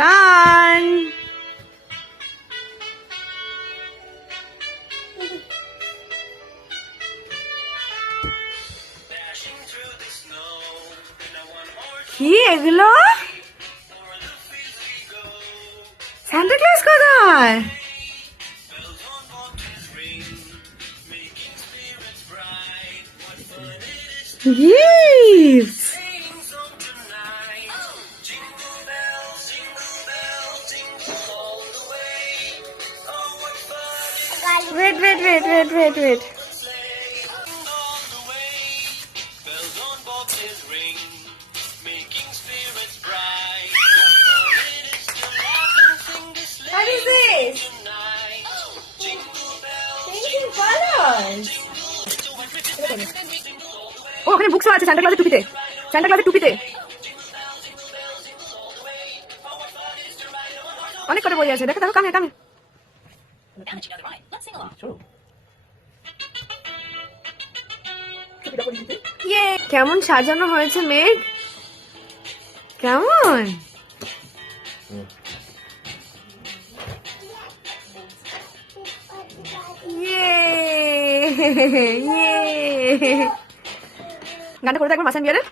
টান। কি এগুলো? সান্টা ক্লজ কোথায়? Gift. Wait. What is this? Changing colors. ও ওখানে বুকসও আছে সান্টা ক্লজের টুপিতে। সান্টা ক্লজের টুপিতে অনেক কটা বই আছে। দেখো দেখো, কামে। ইয়ে, কেমন সাজানো হয়েছে মেঘ, কেমন? ইয়ে গানটা করে দেখবো মাসান বিয়ারে।